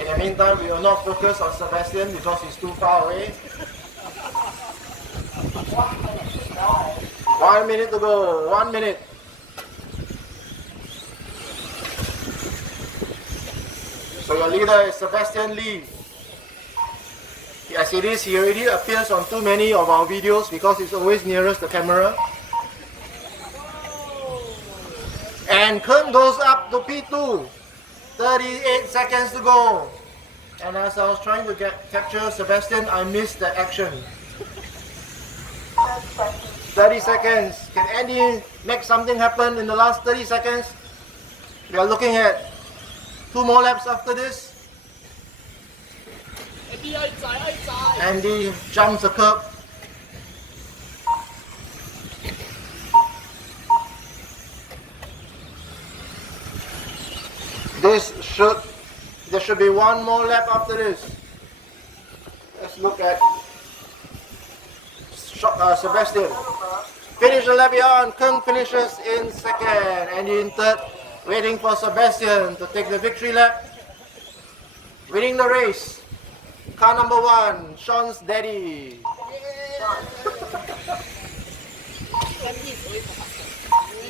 In the meantime, we will not focus on Sebastian because he's too far away. 1 minute to go. 1 minute. So your leader is Sebastian Lee. As it is, he already appears on too many of our videos because he's always nearest the camera. And Kern goes up to P2. 38 seconds to go. And as I was trying to capture Sebastian, I missed the action. 30 seconds. Can Andy make something happen in the last 30 seconds? We are looking at 2 more laps after this. Andy jumps the curb. There should be 1 more lap after this. Let's look at Sebastian. Finish the lap beyond. Kung finishes in second. Andy in third. Waiting for Sebastian to take the victory lap. Winning the race. Car number 1, Sean's daddy.